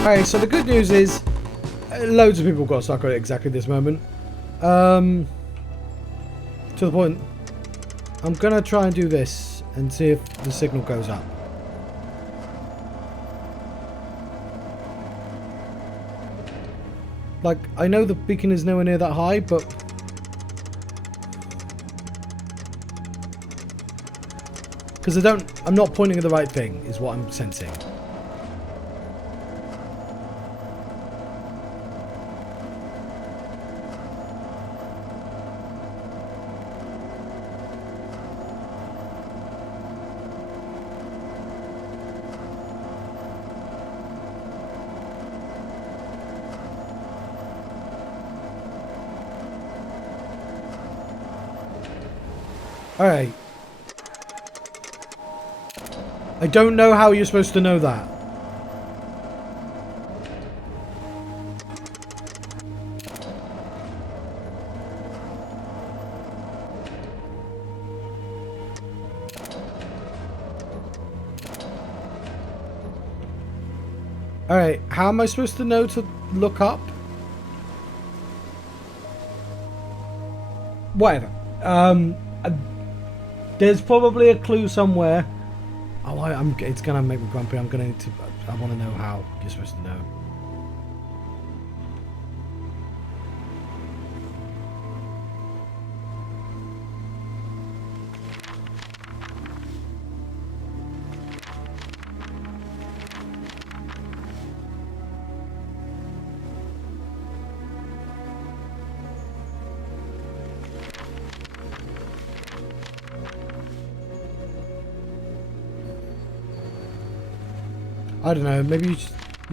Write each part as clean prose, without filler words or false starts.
Okay, so the good news is loads of people got stuck on it exactly this moment. To the point, I'm going to try and do this and see if the signal goes up. Like, I know the beacon is nowhere near that high, but... Because I'm not pointing at the right thing, is what I'm sensing. Alright. I don't know how you're supposed to know that. Alright, how am I supposed to know to look up? Whatever. There's probably a clue somewhere. Oh, it's gonna make me grumpy. I want to know how you're supposed to know. I don't know, maybe you're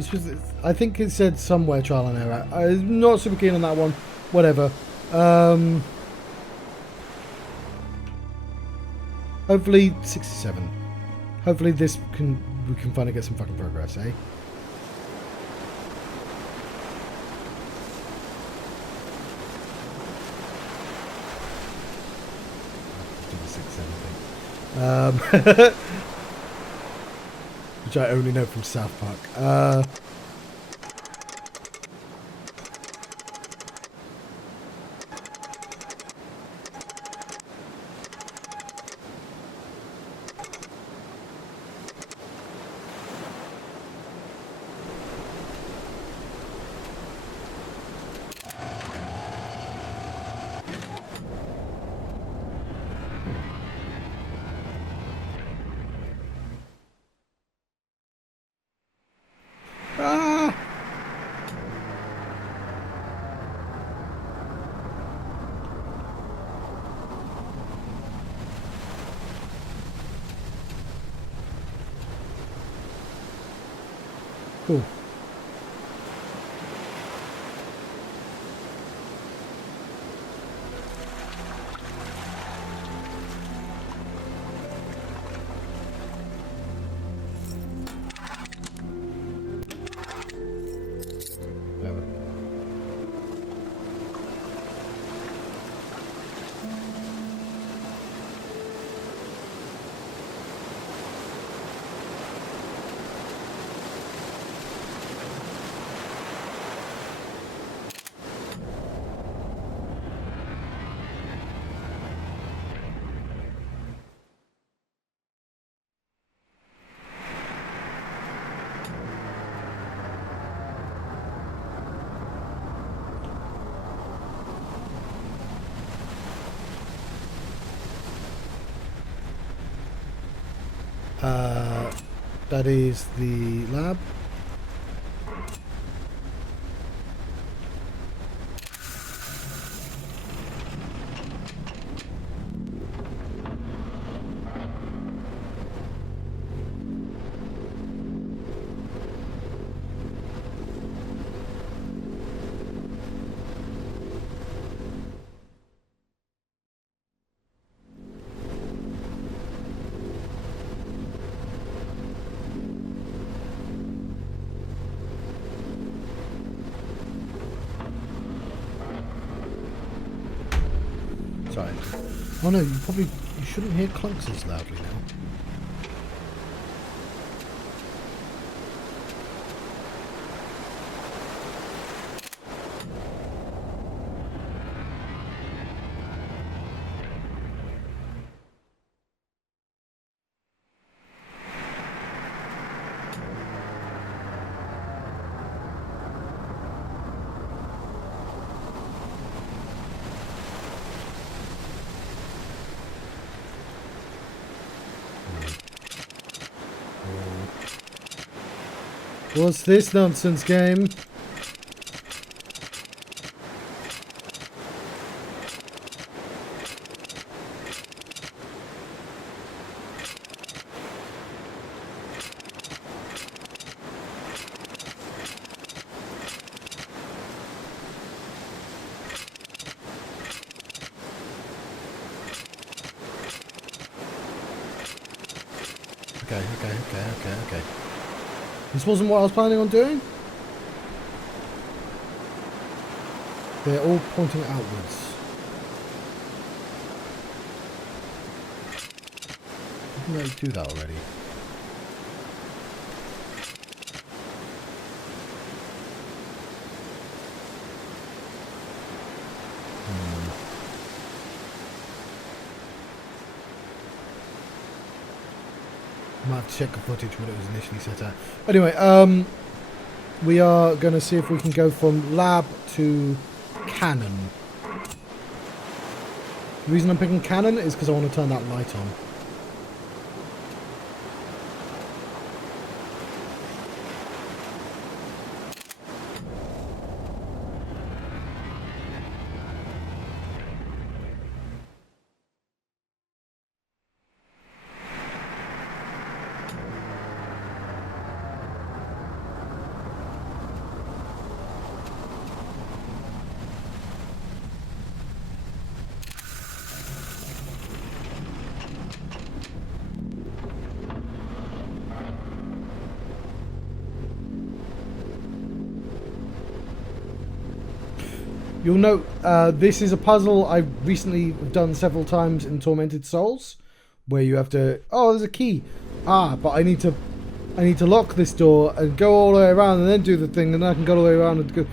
supposed to, I think it said somewhere trial and error. I'm not super keen on that one. Whatever. Hopefully 67. Hopefully we can finally get some fucking progress, eh? Do the 67 thing. Which I only know from South Park. Cool. That is the lab. Sorry. Oh no, you shouldn't hear clunks as loudly now. What's this nonsense game? Okay. This wasn't what I was planning on doing. They're all pointing outwards. Didn't I do that already? I might have to check the footage when it was initially set out. Anyway, we are going to see if we can go from lab to cannon. The reason I'm picking cannon is because I want to turn that light on. You'll note this is a puzzle I've recently done several times in Tormented Souls, where you have to. Oh, there's a key. But I need to lock this door and go all the way around and then do the thing, and then I can go all the way around and go.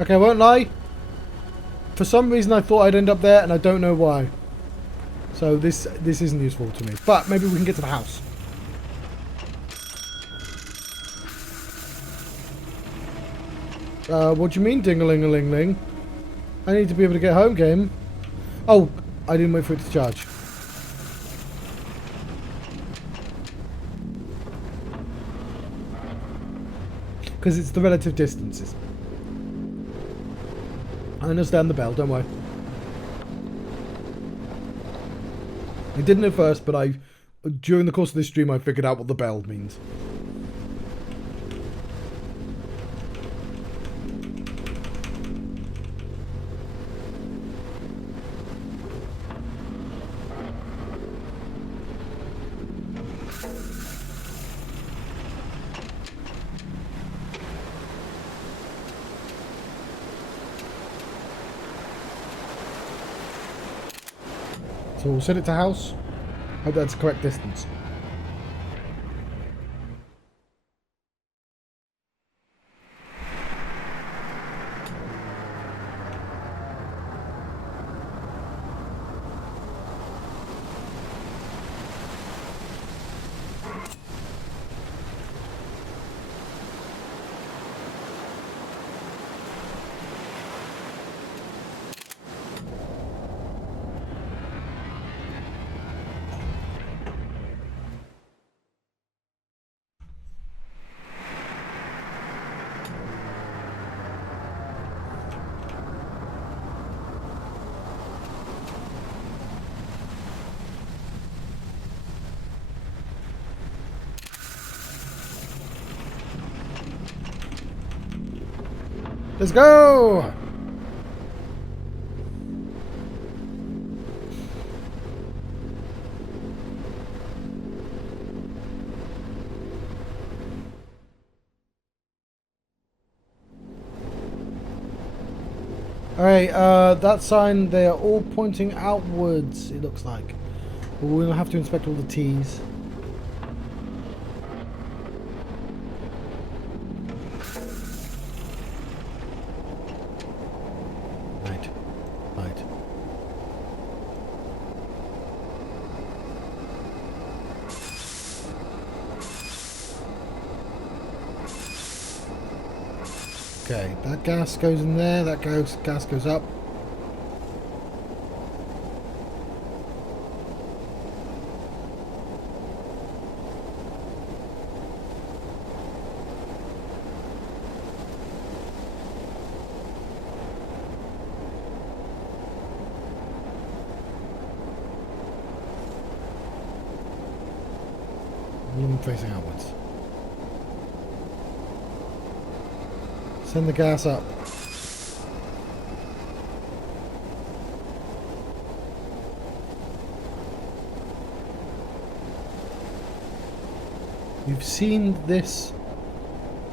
Okay, I won't lie. For some reason I thought I'd end up there and I don't know why. So this isn't useful to me. But maybe we can get to the house. What do you mean ding-a-ling-a-ling-ling? I need to be able to get home, game. Oh, I didn't wait for it to charge. Because it's the relative distances. I understand the bell, don't worry. I didn't at first, but during the course of this stream, I figured out what the bell means. So we'll set it to house. Hope that's the correct distance. Let's go! Alright, that sign, they are all pointing outwards, it looks like. But we'll have to inspect all the T's. Okay, that gas goes in there, that gas goes up. I'm facing outwards. Send the gas up. You've seen this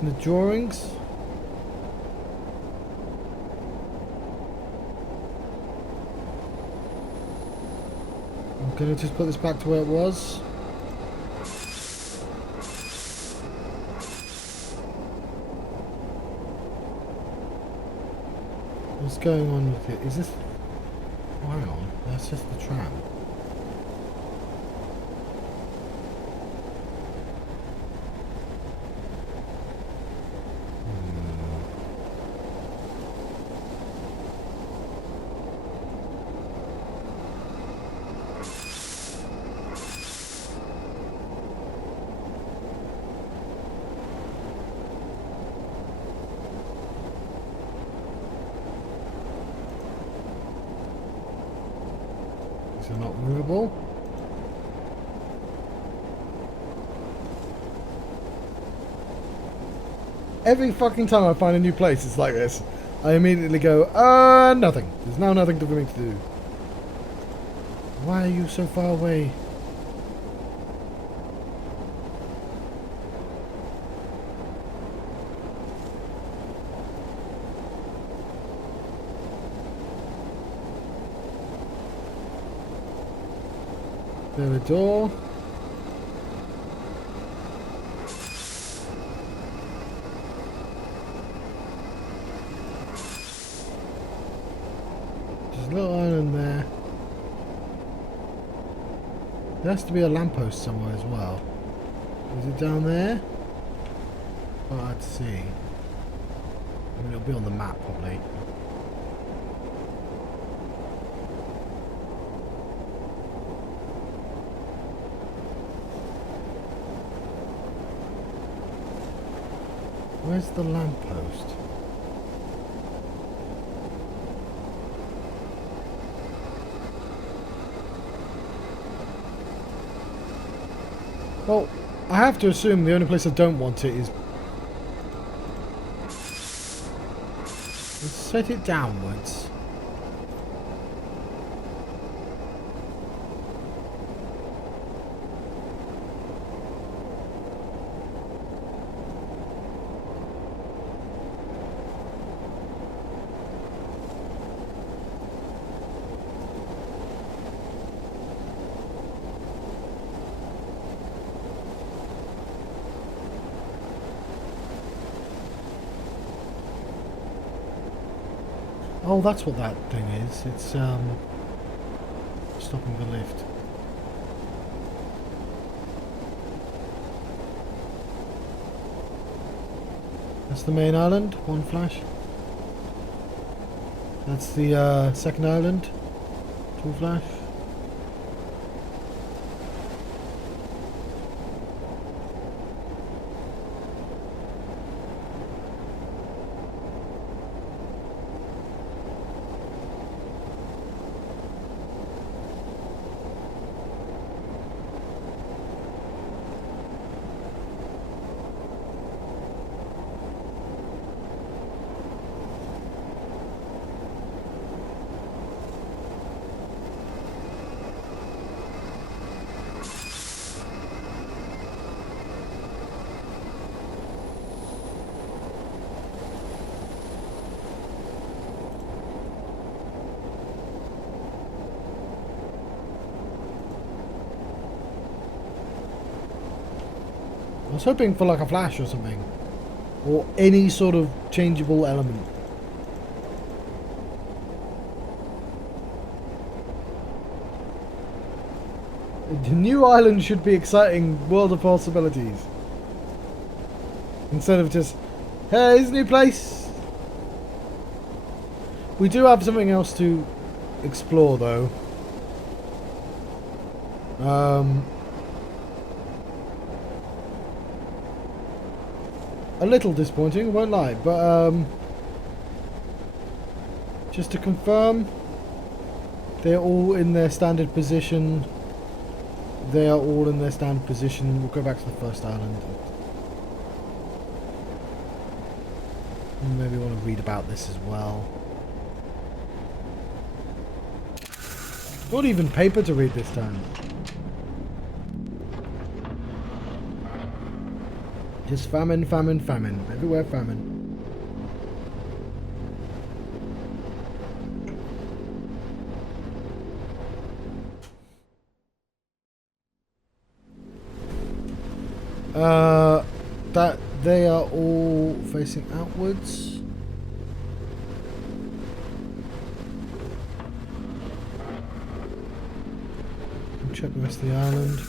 in the drawings? I'm gonna just put this back to where it was. What's going on with it? Is this... Oh, hang on. That's just the tram. These are not movable. Every fucking time I find a new place, it's like this. I immediately go, nothing. There's now nothing for me to do. Why are you so far away? There's a door. There's a little island there. There has to be a lamppost somewhere as well. Is it down there? Oh, I'd see. I mean, it'll be on the map probably. Where's the lamppost? Well, I have to assume the only place I don't want it is... Let's set it downwards. Oh, that's what that thing is. It's, stopping the lift. That's the main island, one flash. That's the, second island, two flash. I was hoping for like a flash or something. Or any sort of changeable element. The new island should be exciting world of possibilities. Instead of just, hey, here's a new place. We do have something else to explore, though. A little disappointing, I won't lie, but just to confirm, they're all in their standard position. They are all in their standard position. We'll go back to the first island. Maybe want to read about this as well. Not even paper to read this time. Just famine, famine, famine. Everywhere famine. That they are all facing outwards. Check the rest of the island.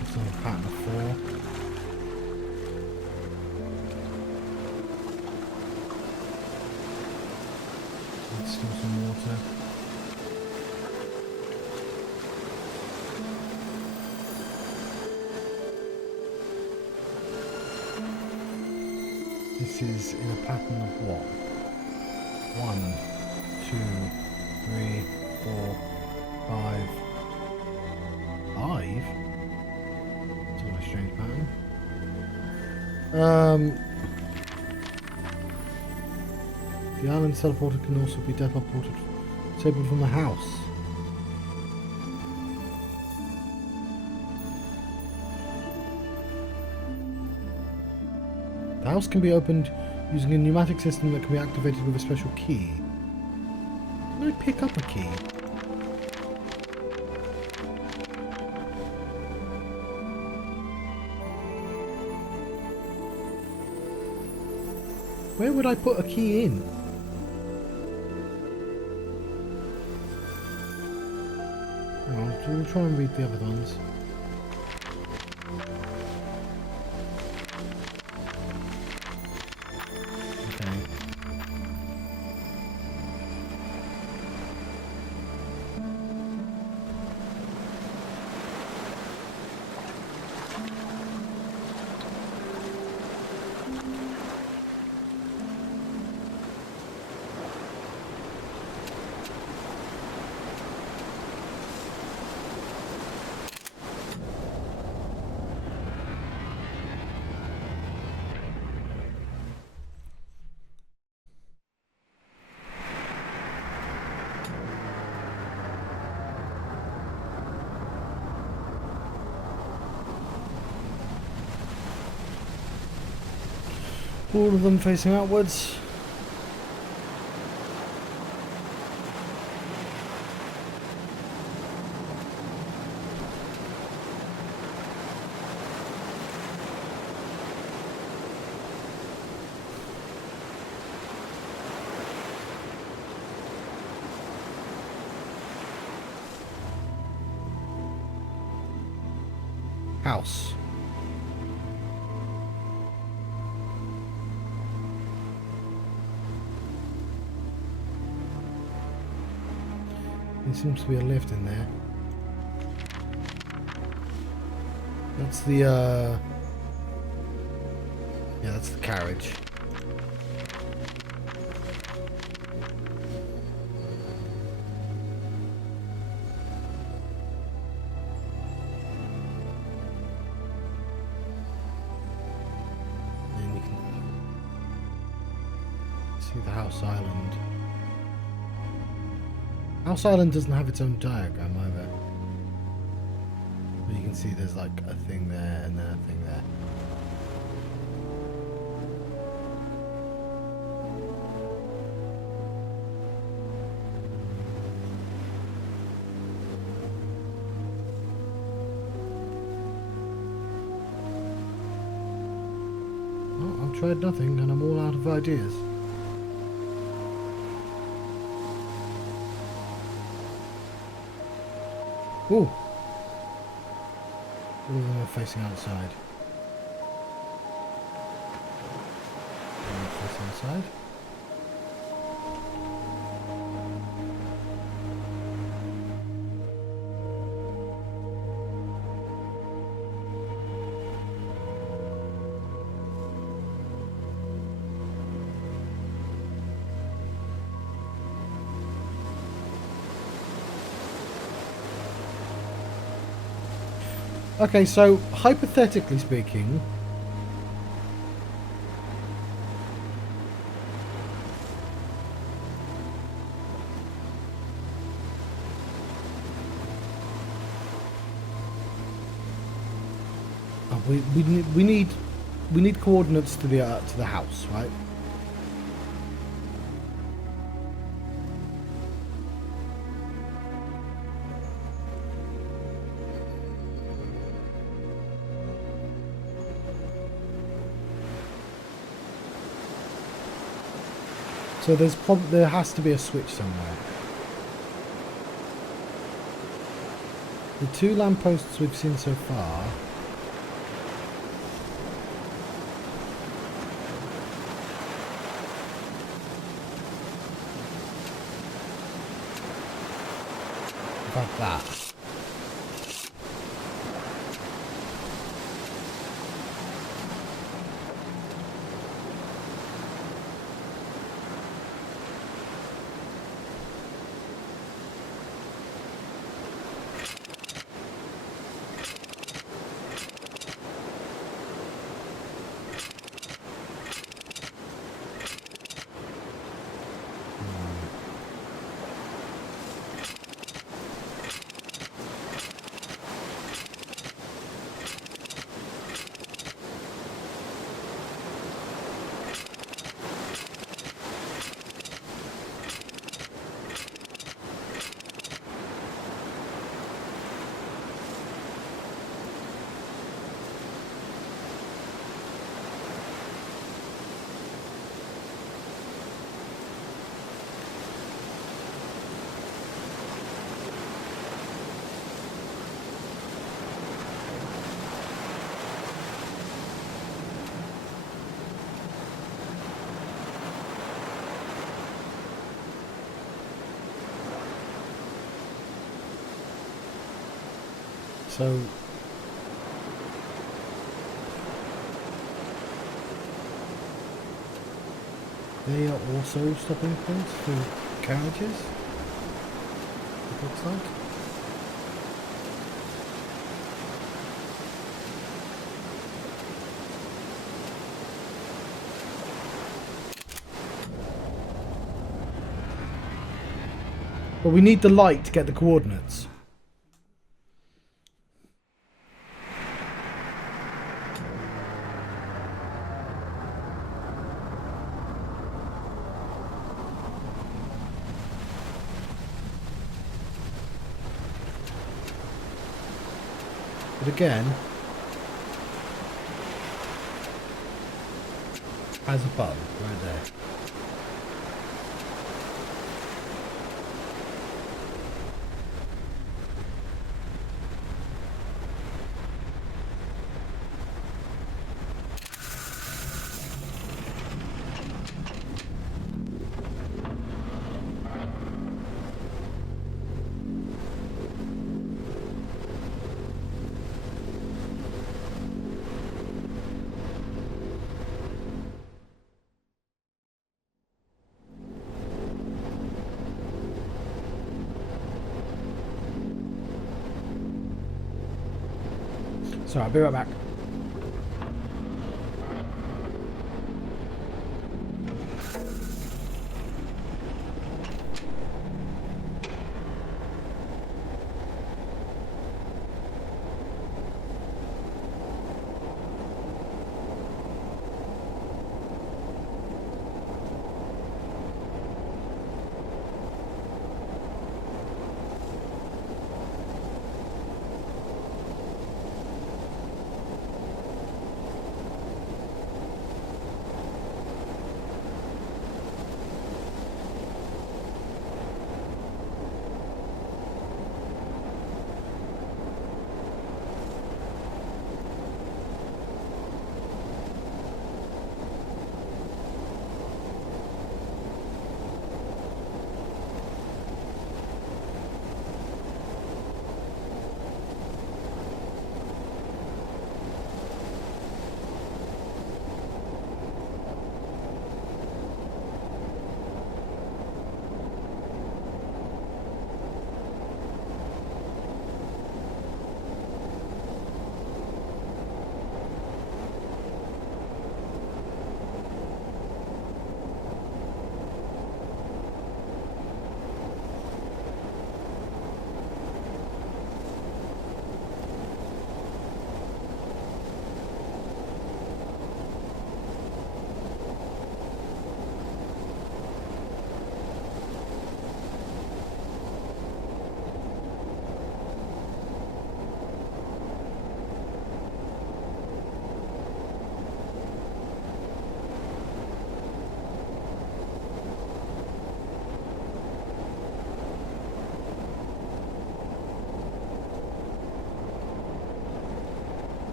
It's on a pattern of 4. There's still some water. This is in a pattern of what? 1, 2, 3, 4, 5. 5? It's all a strange pattern. The island teleporter can also be disabled from the house. The house can be opened using a pneumatic system that can be activated with a special key. Can I pick up a key? Where would I put a key in? Oh, we'll try and read the other ones. All of them facing outwards. House. There seems to be a lift in there. That's the, yeah, that's the carriage. And you can see the house island. House Island doesn't have its own diagram either. But you can see there's like a thing there and then a thing there. Well, I've tried nothing and I'm all out of ideas. Ooh. All of them are facing outside. Facing outside. Okay, so hypothetically speaking, we need coordinates to the house, right? So there has to be a switch somewhere. The 2 lampposts we've seen so far. About that. So they are also stopping points for carriages, it looks like. But we need the light to get the coordinates. But again, as above, right there. So I'll be right back.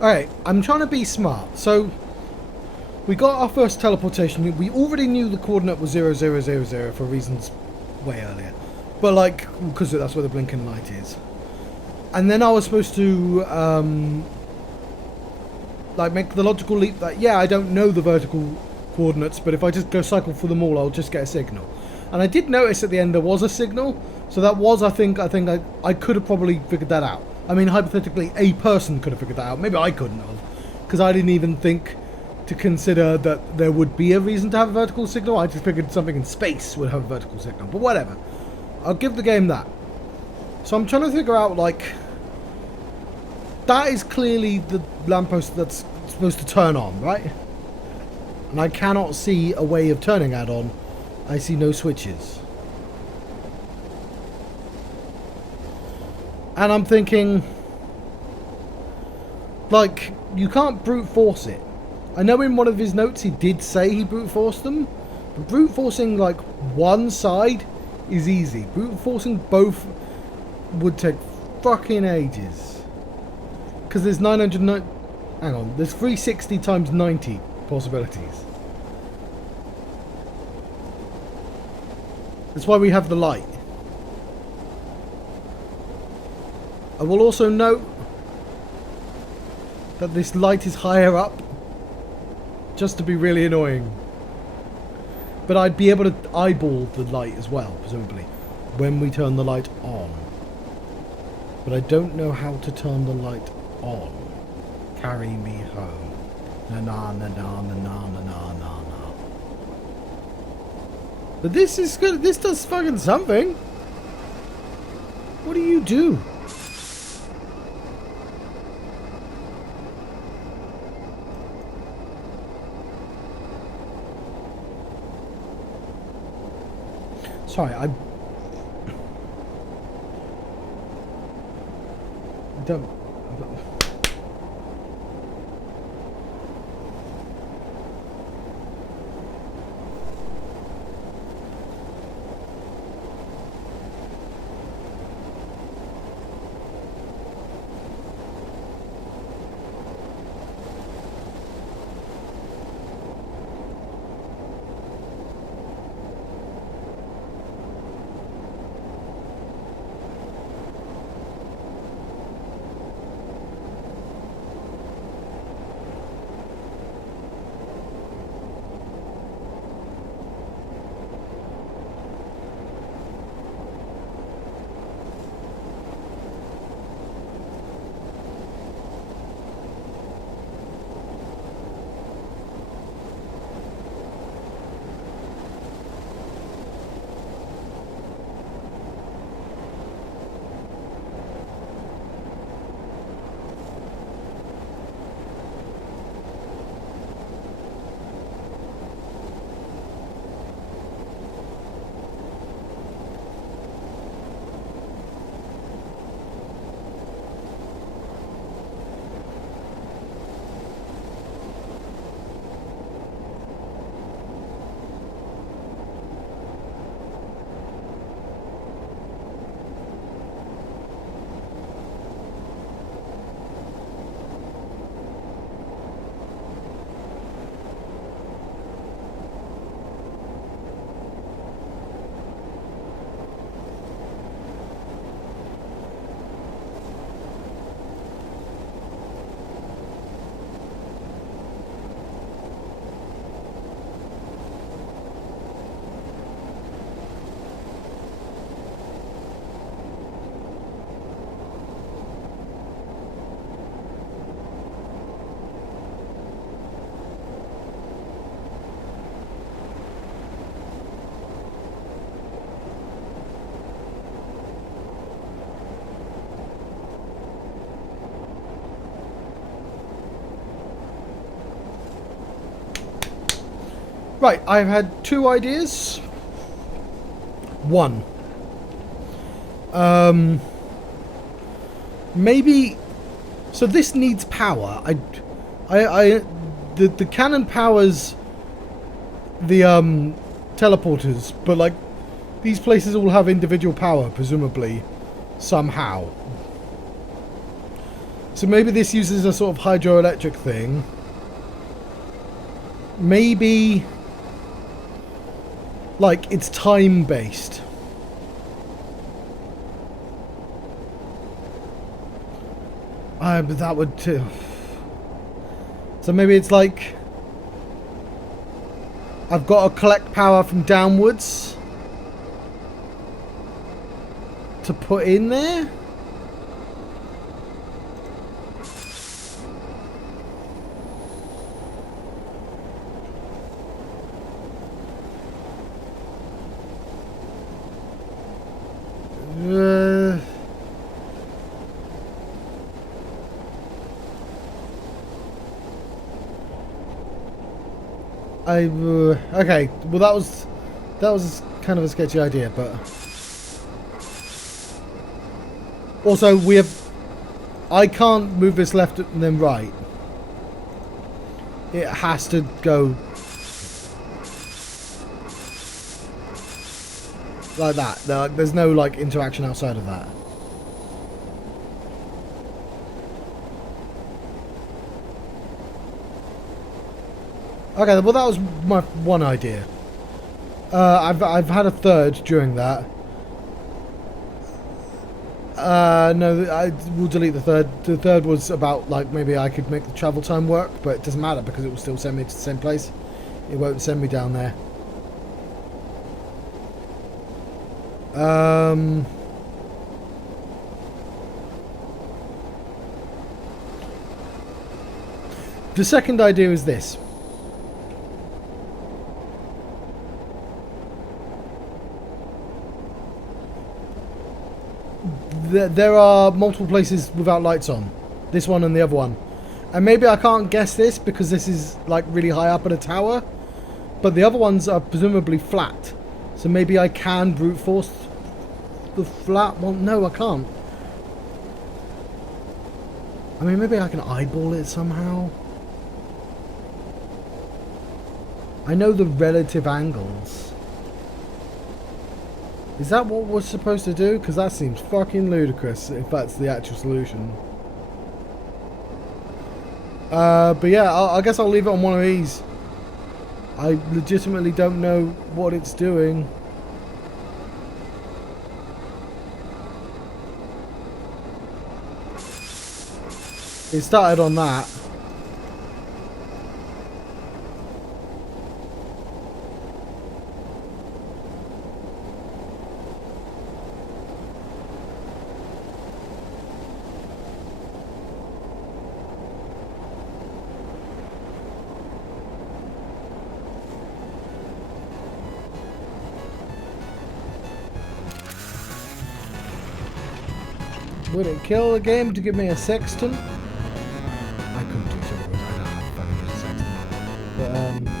Alright, I'm trying to be smart. So, we got our first teleportation. We already knew the coordinate was 0000 for reasons way earlier. But, like, because that's where the blinking light is. And then I was supposed to, like, make the logical leap that, yeah, I don't know the vertical coordinates, but if I just go cycle through them all, I'll just get a signal. And I did notice at the end there was a signal, so that was, I think I could have probably figured that out. I mean, hypothetically, a person could have figured that out. Maybe I couldn't have, because I didn't even think to consider that there would be a reason to have a vertical signal. I just figured something in space would have a vertical signal, but whatever. I'll give the game that. So I'm trying to figure out, like, that is clearly the lamppost that's supposed to turn on, right? And I cannot see a way of turning that on. I see no switches. And I'm thinking, like, you can't brute force it. I know in one of his notes he did say he brute forced them, but brute forcing, like, one side is easy. Brute forcing both would take fucking ages. Because there's 990... Hang on, there's 360 times 90 possibilities. That's why we have the light. I will also note that this light is higher up, just to be really annoying. But I'd be able to eyeball the light as well, presumably, when we turn the light on. But I don't know how to turn the light on. Carry me home. Na na na na na na na na na. But this is good. This does fucking something. What do you do? Sorry, I don't... Right, I've had two ideas. One. Maybe... So this needs power. The cannon powers the teleporters, but like these places all have individual power, presumably, somehow. So maybe this uses a sort of hydroelectric thing. Maybe like it's time based. But that would too. So maybe it's like I've got to collect power from downwards to put in there. Okay. Well, that was kind of a sketchy idea, but also I can't move this left and then right. It has to go like that. There's no like interaction outside of that. Okay, well that was my one idea. I've had a third during that. No, I will delete the third. The third was about like maybe I could make the travel time work, but it doesn't matter because it will still send me to the same place. It won't send me down there. The second idea is this. There are multiple places without lights on. This one and the other one. And maybe I can't guess this because this is like really high up at a tower. But the other ones are presumably flat. So maybe I can brute force the flat one. No, I can't. I mean, maybe I can eyeball it somehow. I know the relative angles. Is that what we're supposed to do? Because that seems fucking ludicrous if that's the actual solution. But yeah, I guess I'll leave it on one of these. I legitimately don't know what it's doing. It started on that. Would it kill the game to give me a sextant? I couldn't do so. I don't have fucking sextant. But